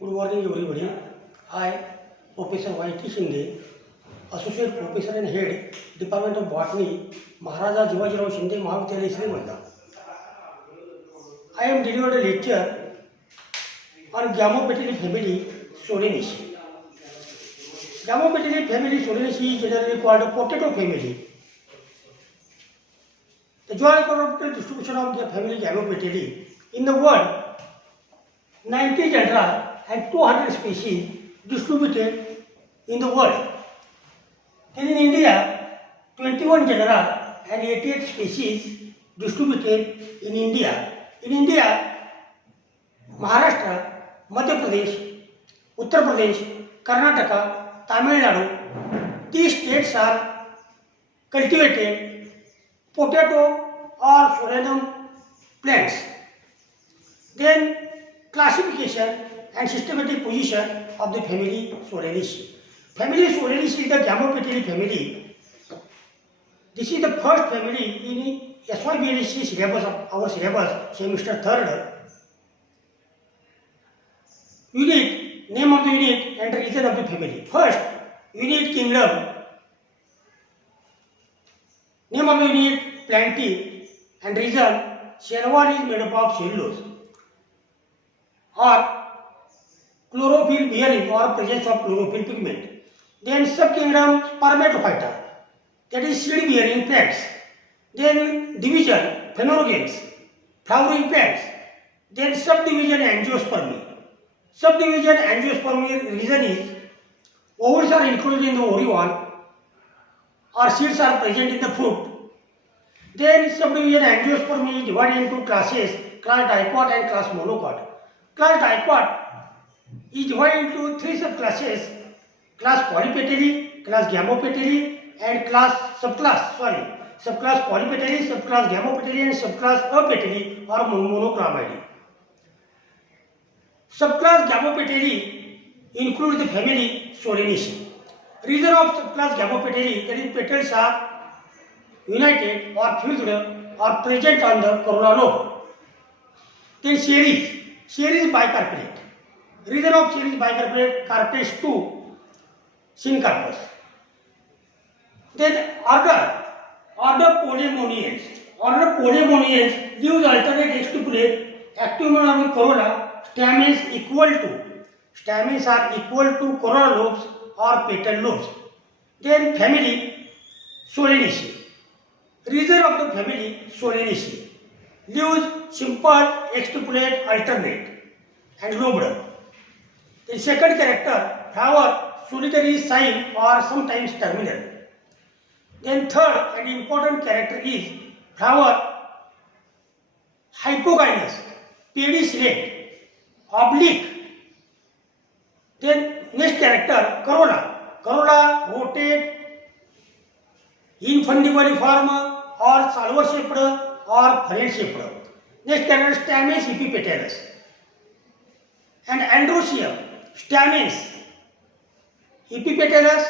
Good morning, everybody. I, Professor Y.T. Shinde, Associate Professor and Head, Department of Botany, Maharaja Jivajirao Shinde Mahavidyalaya, Srimangal. I am delivering a lecture on Gamopetili family, Solanaceae. Gamopetili family, Solanaceae is generally called a potato family. The geographical distribution of the family Gamopetili in the world, 90 genera and 200 species distributed in the world. And in India, 21 genera and 88 species distributed in India. In India, Maharashtra, Madhya Pradesh, Uttar Pradesh, Karnataka, Tamil Nadu, these states are cultivated potato or solanum plants. Then classification and systematic position of the family Solanaceae. Family Solanaceae is the Gamopetili family. This is the first family in SYBLC syllabus of our syllabus, semester 3rd. Unit, name of the unit and region of the family. First, unit kingdom. Name of the unit plantae and region, cell wall is made up of cellulose or chlorophyll bearing or presence of chlorophyll pigment. Then subkingdom Spermatophyta, that is seed bearing plants. Then division Phanerogames, flowering plants. Then subdivision Angiospermy. Subdivision Angiospermy reason is ovules are included in the ovule or seeds are present in the fruit. Then subdivision Angiospermy is divided into classes, class dicot and class monocot. Class dicot is divided into three subclasses: class Polypetali, class Gamopetali, and subclass Polypetali, subclass Gamopetali, and subclass Apetali or Monochromidae. Subclass Gamopetali includes the family Solanaceae. Region of subclass Gamopetali, that is petals are united or fused or present on the corolla lobe. Then series bicarpellate. Region of series bicarpellate, carpus to syncarpus. Then order Polemonians. Order Polemonians leaves alternate extupulate, active mononomic corolla, stamens are equal to corolla lobes or petal lobes. Then family Solanaceae. Region of the family Solanaceae. Leaves simple, extupulate, alternate and lobed. The second character, flower, solitary, cyme or sometimes terminal. Then third and important character is flower, hypogynous, pedicellate, oblique. Then next character, corolla, rotate, infundibuliform or salvo shaped or funnel shaped. Next character, stamens epipetalous. And androecium, stamens epipetalous,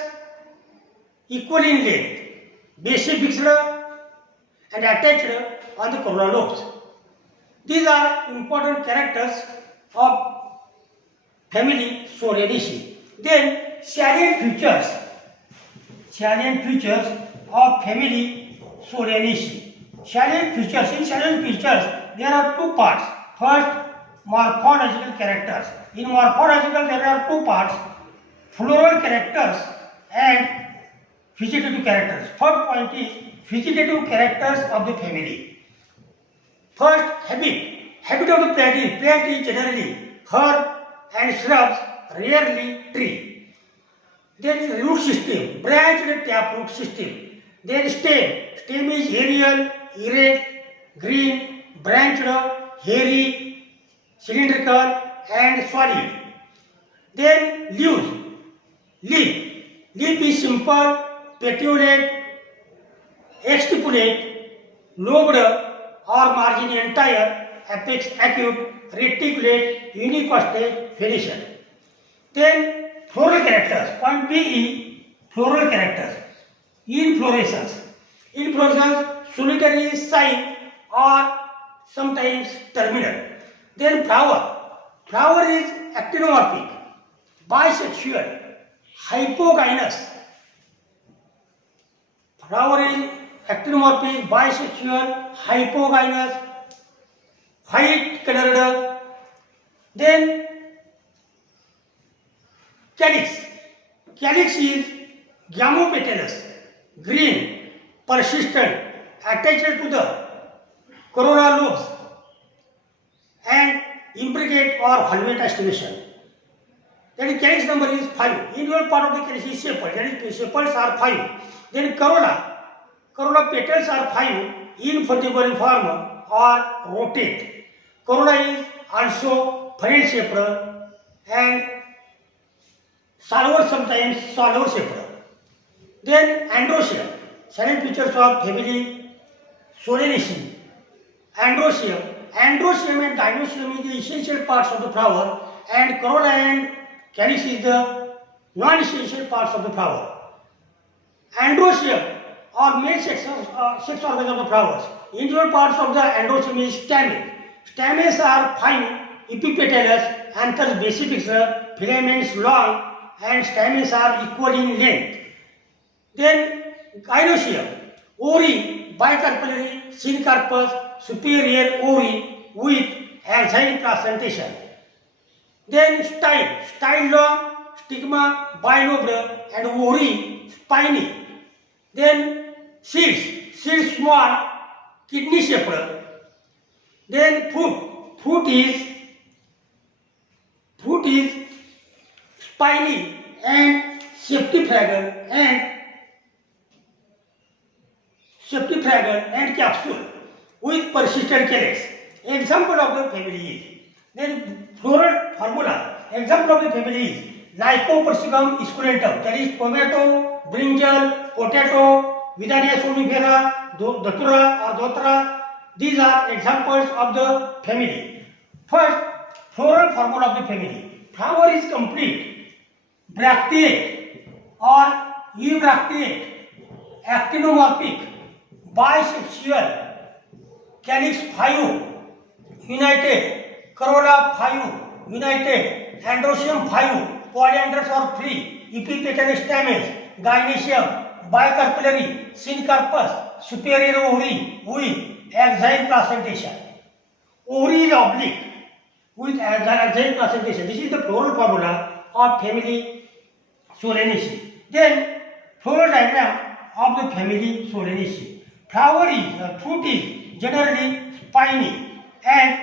equal in length, basally fixed and attached on the corolla lobes. These are important characters of family Solanaceae. Then salient features of family Solanaceae. In salient features, there are two parts. First, morphological characters. In morphological, there are two parts: floral characters and vegetative characters. Third point is vegetative characters of the family. First, habit of the plant is generally herb and shrubs, rarely tree. Then root system, branched taproot system. Then stem is aerial, erect, green, branched, hairy, cylindrical and solid. Then leaf is simple, petiolate, exstipulate, lobed or margin entire, apex acute, reticulate, unicostate, foliation. Then floral characters. Point B, floral characters. Inflorescence, solitary, cyme or sometimes terminal. Then flower Flower is actinomorphic, bisexual, hypogynous. Flower is actinomorphic, bisexual, hypogynous, white colored. Then calyx. Calyx is gamopetalous, green, persistent, attached to the corolla lobes and imbricate or valvate estimation. That is, calyx number is 5. Individual part of the calyx is sepal. That is, sepals are 5. Then corolla petals are 5 in form or rotate. Corolla is also funnel shaped and salvo sometimes salvo shaped. Then androecium, silent features of family Solanaceae. Androecium and gynoecium is the essential parts of the flower, and corolla and calyx is the non-essential parts of the flower. Androecium or male sex organ of the flowers. Individual parts of the androecium is stamen. Stamens are 5 epipetalous, anthers basifixed, filaments long, and stamens are equal in length. Then gynoecium, ori bicarpellary, syncarpus, superior ori with axile placentation. Then style long, stigma bilobed and ori spiny. Then seeds small, kidney shaped. Then fruit is spiny and septifragile and capsule with persistent calyx. Example of the family is. Then floral formula. Example of the family is Lycopersicum esculentum, that is tomato, brinjal, potato, Vidaria somnifera, datura or dotra. These are examples of the family. First, floral formula of the family. Flower is complete, bracteate or eubracteate, actinomorphic, bisexual, calyx 5 united, corolla 5 united, androecium 5, polyandrous or free, epipetalous stamens, gynoecium, bicarpellary, syncarpus, superior ori with axile placentation. Ori is oblique with axile placentation. This is the floral formula of family Solanaceae. Then floral diagram of the family Solanaceae. Fruit is generally spiny and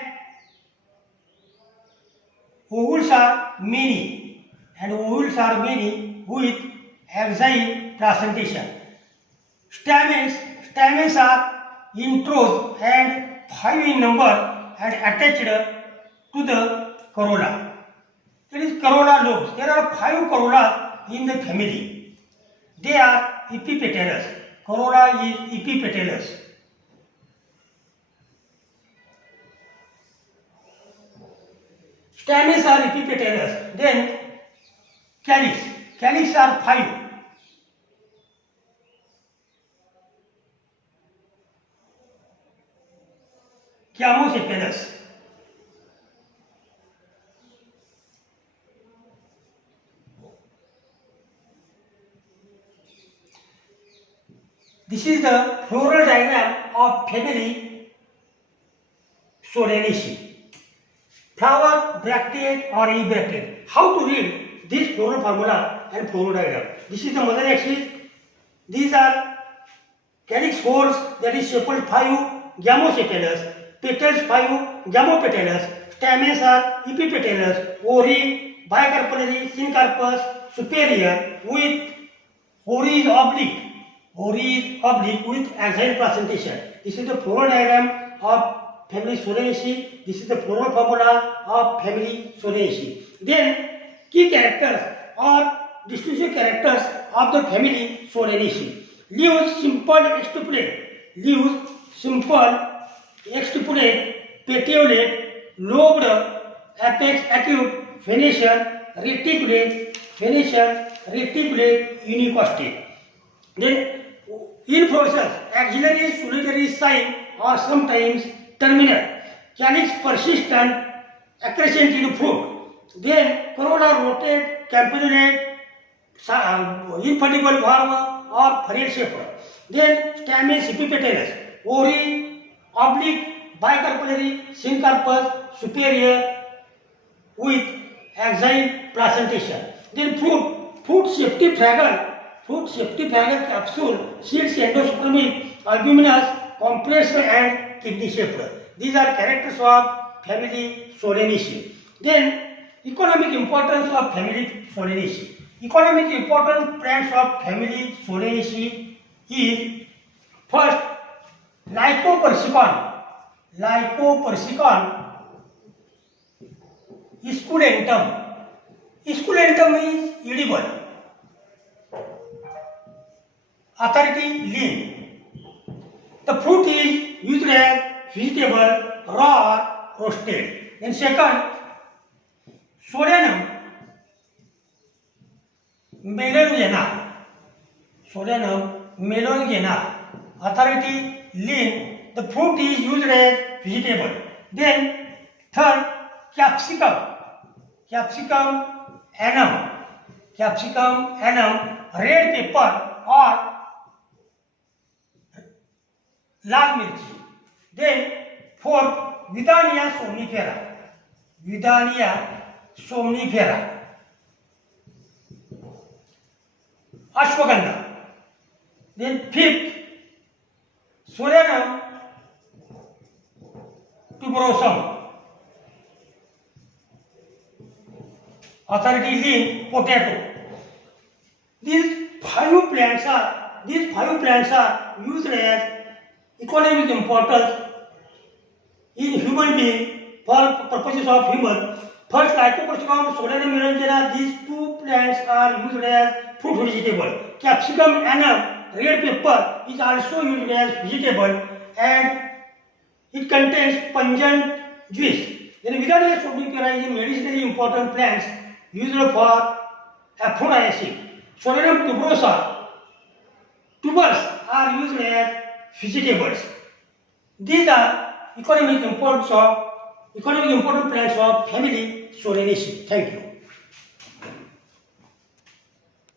ovules are many with axile placentation. Stamens are introse and 5 in number and attached to the corolla. That is corolla lobes. There are 5 corollas in the family. They are epipetalous. Corolla is epipetalous. Stamens are epipetalous. Then calyx are 5. Gamosepalous. This is the floral diagram of family Solanaceae. Flower, bracteate or eubracteate. How to read this floral formula and floral diagram? This is the mother axis. These are calyx holes, that is sepal 5 gamosepalous, petals 5 gamopetalous, stamens are epipetalous, ori bicarpellary, syncarpus superior with ori is oblique with axile placentation. This is the floral diagram of family Solanaceae. This is the floral formula of family Solanaceae. Then key characters or distributive characters of the family Solanaceae. Leaves simple exstipulate, petiolate, lobed, apex acute, venation, reticulate, unicostate. Then inflorescence, axillary, solitary, cyme or sometimes terminal. Calyx persistent accrescent in fruit. Then corolla rotate, campanulate, infundibule form or furrel shaped. Then stamen epipetalous, ovary, oblique, bicarpellary, syncarpus, superior with axine placentation. Then fruit safety fragile capsule, seeds endospermic, albuminous, compressed and kidney shaped. These are characters of family Solanaceae. Then economic importance of family Solanaceae. Economic important plants of family Solanaceae is first Lycopersicon, esculentum. Esculentum is edible. Authority lean. The fruit is used as vegetable, raw or roasted. Then second, Solanum melongena. Authority lean. The fruit is used as vegetable. Then third, capsicum annum, red pepper or lal mirchi. Then fourth, Vidania somnifera, ashwagandha. Then fifth, Solanum tuberosum. Authority lean, potato. These five plants are used as economic importance in human being for purposes of human. First, Lycopersicum, Solanum melongena. These two plants are used as fruit vegetable. Capsicum annum, red pepper, is also used as vegetable and it contains pungent juice. Then Vidania somnifera is a medicinally important plants used for aphrodisiac. Solanum tuberosa, tubers are used as vegetables. These are economic important plants of family Solanaceae. Thank you.